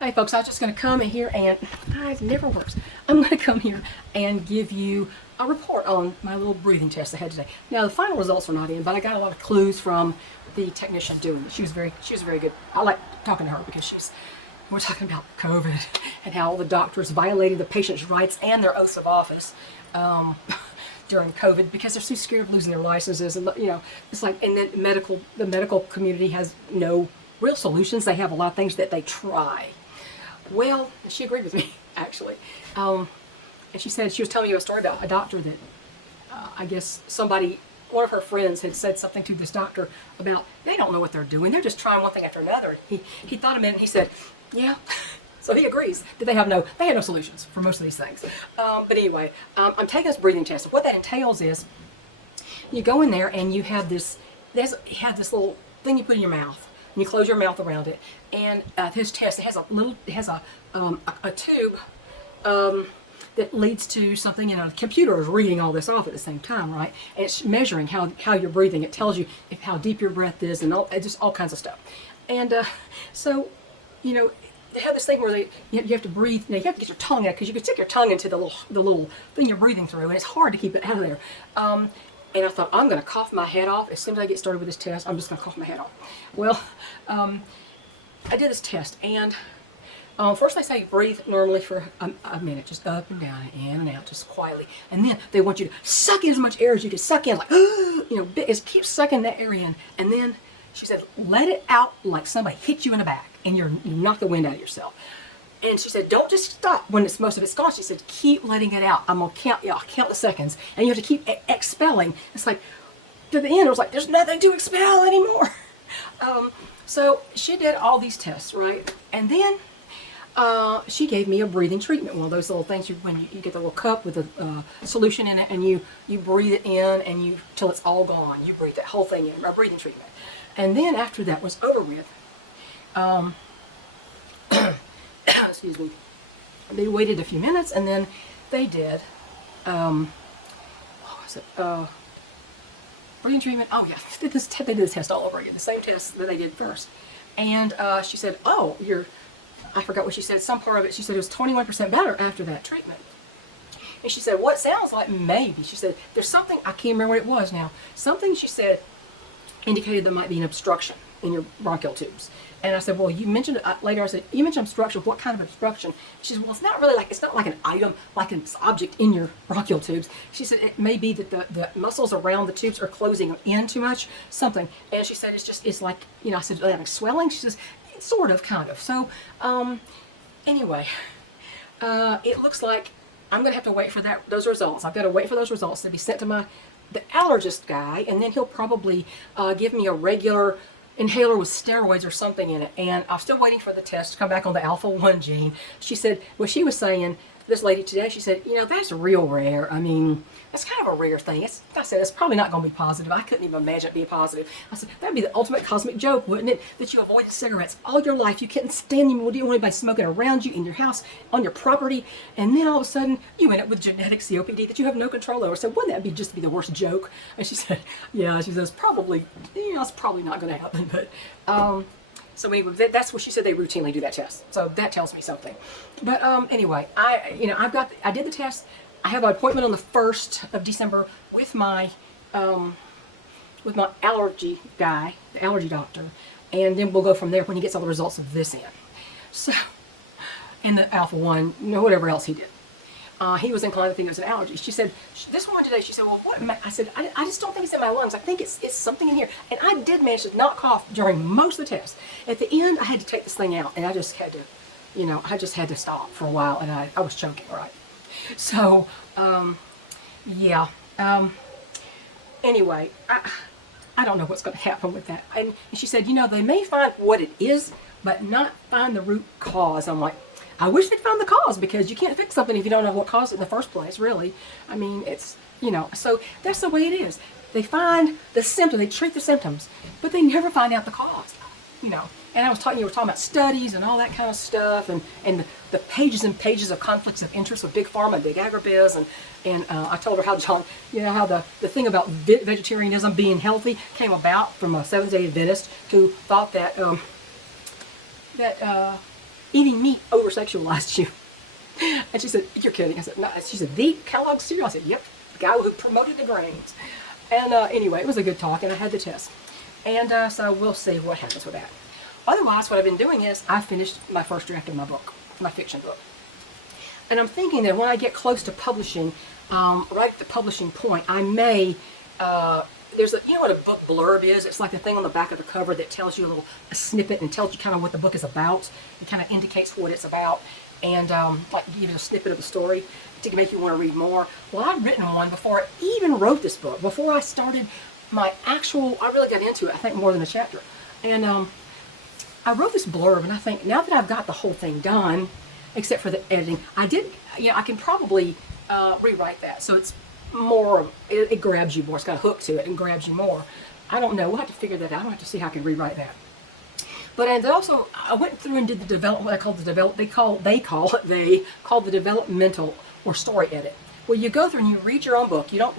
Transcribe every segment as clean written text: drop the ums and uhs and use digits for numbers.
Hey folks, I was just going to come in here and, it never works. I'm going to come here and give you a report on my little breathing test I had today. Now the final results are not in, but I got a lot of clues from the technician doing it. She was very good. I like talking to her because we're talking about COVID and how all the doctors violated the patient's rights and their oaths of office during COVID because they're so scared of losing their licenses. And it's like, and then the medical community has no real solutions. They have a lot of things that they try. Well, she agreed with me, actually. And she said, she was telling me a story about a doctor that I guess one of her friends had said something to this doctor about, they don't know what they're doing. They're just trying one thing after another. He thought a minute and he said, yeah. So he agrees that they had no solutions for most of these things. But anyway, I'm taking this breathing test. What that entails is you go in there and you have this little thing you put in your mouth. And you close your mouth around it, and this test, it has a tube that leads to something, and a computer is reading all this off at the same time, right? And it's measuring how you're breathing. It tells you how deep your breath is, and just all kinds of stuff. And so, they have this thing where you have to breathe. Now you have to get your tongue out because you can stick your tongue into the little thing you're breathing through, and it's hard to keep it out of there. And I thought, I'm going to cough my head off. As soon as I get started with this test, I'm just going to cough my head off. Well, I did this test, and first they say breathe normally for a minute, just up and down, and in and out, just quietly. And then they want you to suck in as much air as you can suck in, like, keep sucking that air in. And then she said, let it out like somebody hit you in the back, and you knock the wind out of yourself. And she said, don't just stop when most of it's gone. She said, keep letting it out. I'll count the seconds. And you have to keep expelling. It's like, to the end, it was like, there's nothing to expel anymore. So she did all these tests, right? And then she gave me a breathing treatment. One of those little things, when you get the little cup with a solution in it, and you breathe it in and till it's all gone. You breathe that whole thing in, a breathing treatment. And then after that was over with, excuse me, they waited a few minutes, and then they did, breathing treatment. Oh yeah, they did this test all over again, the same test that they did first. And she said, oh, I forgot what she said, some part of it, she said it was 21% better after that treatment. And she said, what sounds like maybe, she said, there's something, I can't remember what it was now, something she said indicated there might be an obstruction in your bronchial tubes. And I said, well, you mentioned later, I said, you mentioned obstruction. What kind of obstruction? She said, well, it's not like an item, like an object in your bronchial tubes. She said, it may be that the muscles around the tubes are closing in too much, something. And she said, it's like, I said, are they having swelling? She says, sort of, kind of. So, anyway, it looks like I'm going to have to wait for those results. I've got to wait for those results to be sent to the allergist guy, and then he'll probably give me a regular inhaler with steroids or something in it. And I'm still waiting for the test to come back on the alpha-1 gene. She said, well, she was saying, this lady today, she said, that's real rare. I mean, that's kind of a rare thing. I said, it's probably not going to be positive. I couldn't even imagine it being positive. I said, that'd be the ultimate cosmic joke, wouldn't it? That you avoided cigarettes all your life. You couldn't stand them. You didn't want anybody smoking around you, in your house, on your property. And then all of a sudden, you end up with genetic COPD that you have no control over. So wouldn't that be just be the worst joke? And she said, yeah, she says, probably, it's probably not going to happen. But, so anyway, that's what she said, they routinely do that test. So that tells me something. But anyway, I did the test. I have an appointment on the 1st of December with my allergy guy, the allergy doctor, and then we'll go from there when he gets all the results of this in. So, and the alpha-1, whatever else he did. He was inclined to think it was an allergy. She said, this one today, she said, well, what? I said, I just don't think it's in my lungs. I think it's something in here. And I did manage to not cough during most of the test. At the end, I had to take this thing out, and I just had to, I just had to stop for a while, and I was choking, right? So, yeah. Anyway, I don't know what's going to happen with that. And she said, they may find what it is, but not find the root cause. I'm like, I wish they'd found the cause, because you can't fix something if you don't know what caused it in the first place, really. I mean, it's, so that's the way it is. They find the symptom, they treat the symptoms, but they never find out the cause, And you were talking about studies and all that kind of stuff, and the pages and pages of conflicts of interest with Big Pharma and Big Agribiz, and I told her how John, how the thing about vegetarianism being healthy came about from a Seventh-day Adventist who thought that, eating meat over-sexualized you. And she said, you're kidding. I said, no. She said, the Kellogg cereal? I said, yep, the guy who promoted the grains. And anyway, it was a good talk, and I had the test. And so we'll see what happens with that. Otherwise, what I've been doing is I finished my first draft of my book, my fiction book. And I'm thinking that when I get close to publishing, right at the publishing point, I may, there's a, you know what a book blurb is? It's like the thing on the back of the cover that tells you a snippet and tells you kind of what the book is about. It kind of indicates what it's about. And like give you a snippet of the story to make you want to read more. Well, I'd written one before I even wrote this book, before I started my actual, I really got into it, I think more than a chapter. And I wrote this blurb, and I think now that I've got the whole thing done, except for the editing, I can probably rewrite that. So it's more, it grabs you more, it's got a hook to it and grabs you more. I don't know, we'll have to figure that out. I'll have to see how I can rewrite that. But and also, I went through and did the what I call the they call the developmental or story edit. Well, you go through and you read your own book. You don't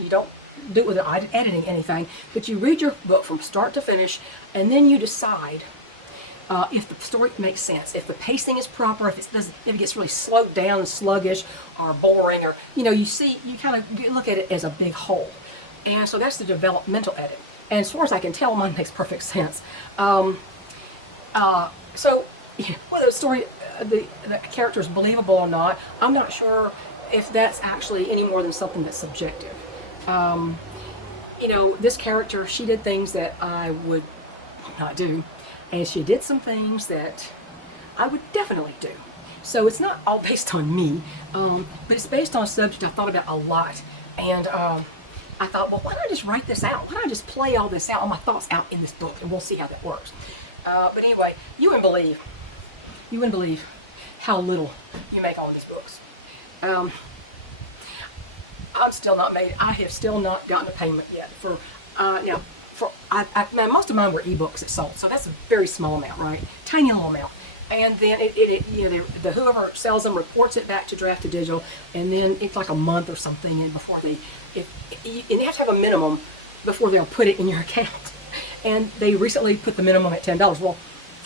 do it without editing anything, but you read your book from start to finish, and then you decide if the story makes sense, if the pacing is proper, if it gets really slowed down and sluggish or boring, or you kind of look at it as a big whole. And so that's the developmental edit. And as far as I can tell, mine makes perfect sense. So whether the story, the character is believable or not, I'm not sure if that's actually any more than something that's subjective. This character, she did things that I would not do, and she did some things that I would definitely do. So it's not all based on me, but it's based on a subject I thought about a lot. And I thought, well, why don't I just write this out? Why don't I just play all this out, all my thoughts out in this book, and we'll see how that works. But anyway, you wouldn't believe how little you make on these books. I have still not gotten a payment yet for, most of mine were ebooks that sold, so that's a very small amount, right? Tiny little amount. And then the whoever sells them reports it back to Draft to Digital, and then it's like a month or something, and before and you have to have a minimum before they'll put it in your account. And they recently put the minimum at $10. Well,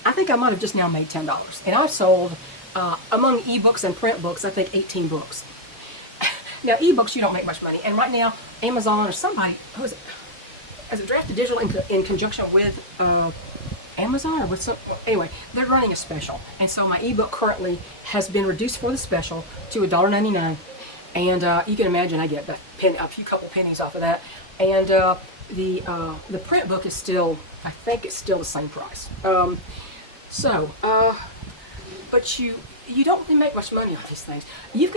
I think I might have just now made $10. And I've sold, among ebooks and print books, I think 18 books. Now, ebooks, you don't make much money. And right now, Amazon or somebody, who is it? As a Draft to Digital in conjunction with Amazon or with some, anyway, they're running a special. And so my ebook currently has been reduced for the special to $1.99. And you can imagine I get a couple pennies off of that. And the print book is still, I think it's still the same price. But you don't really make much money on these things. You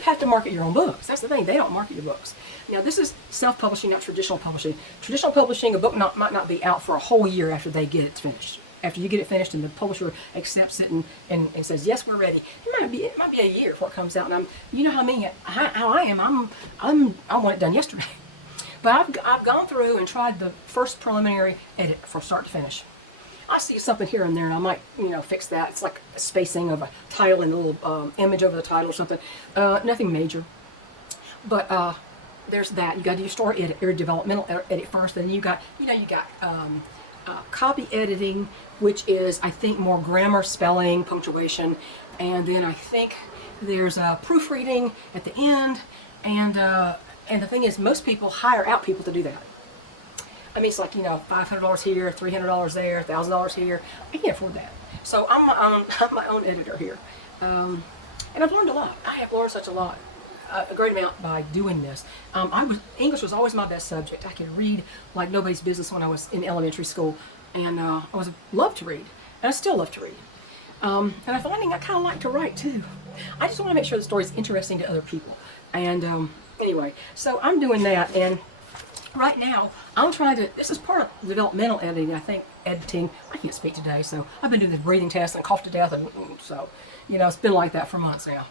have to market your own books. That's the thing. They don't market your books. Now, this is self-publishing, not traditional publishing. Traditional publishing, a book might not be out for a whole year after they get it finished. After you get it finished and the publisher accepts it and says, yes, we're ready. It might be a year before it comes out. And you know how I am. I want it done yesterday. But I've gone through and tried the first preliminary edit from start to finish. I see something here and there, and I might, fix that. It's like a spacing of a title and a little image over the title or something. Nothing major. But there's that. You got to do your story edit, your developmental edit first. Then you got copy editing, which is, I think, more grammar, spelling, punctuation, and then I think there's proofreading at the end, and the thing is, most people hire out people to do that. I mean, it's like, $500 here, $300 there, $1,000 here. I can't afford that. So I'm my own editor here. And I've learned a lot. I have learned such a lot, a great amount by doing this. English was always my best subject. I could read like nobody's business when I was in elementary school. And I loved to read. And I still love to read. And I'm finding I kind of like to write too. I just want to make sure the story is interesting to other people. And anyway, so I'm doing that, and right now I'm trying to, this is part of developmental editing, I think, editing. I can't speak today, so I've been doing this breathing test and coughed to death, and so, it's been like that for months now.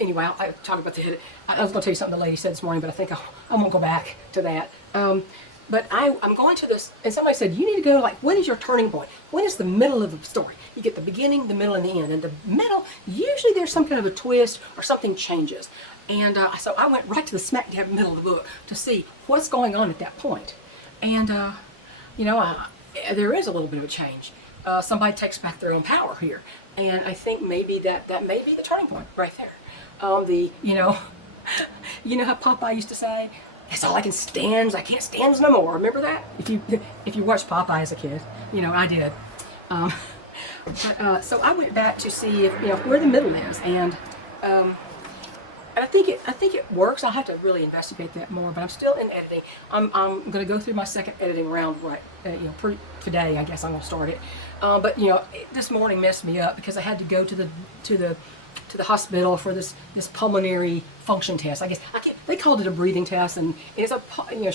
Anyway, I talked about the edit. I was going to tell you something the lady said this morning, but I think I won't go back to that. But I'm going to this, and somebody said, you need to go, like, when is your turning point? When is the middle of the story? You get the beginning, the middle, and the end. And the middle, usually there's some kind of a twist or something changes. And so I went right to the smack dab middle of the book to see what's going on at that point. And, there is a little bit of a change. somebody takes back their own power here. And I think maybe that may be the turning point right there. You know, you know how Popeye used to say, "That's all I can stand. I can't stand no more." Remember that? If you watched Popeye as a kid, you know I did. So I went back to see if, where the middle is, and I think it works. I'll have to really investigate that more, but I'm still in editing. I'm going to go through my second editing round today. I guess I'm going to start it. But this morning messed me up because I had to go to the hospital for this pulmonary function test. I guess they called it a breathing test, and it's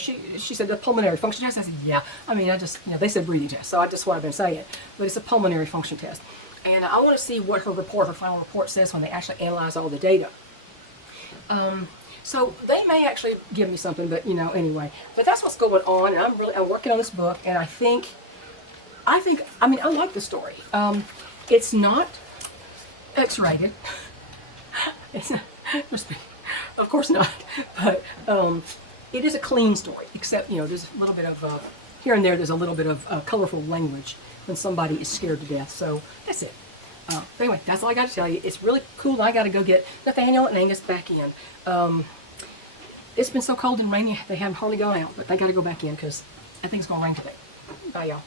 she said the pulmonary function test. I said, yeah. I mean, they said breathing test, so I just what I've been saying. But it's a pulmonary function test, and I want to see what her final report says when they actually analyze all the data. So they may actually give me something, but anyway. But that's what's going on, and I'm working on this book, and I like the story. It's not X-rated. It's not, of course not, but it is a clean story. Except there's a little bit of here and there. There's a little bit of colorful language when somebody is scared to death. So that's it. Anyway, that's all I got to tell you. It's really cool. I got to go get Nathaniel and Angus back in. It's been so cold and rainy, they haven't hardly gone out, but they got to go back in because I think it's going to rain today. Bye, y'all.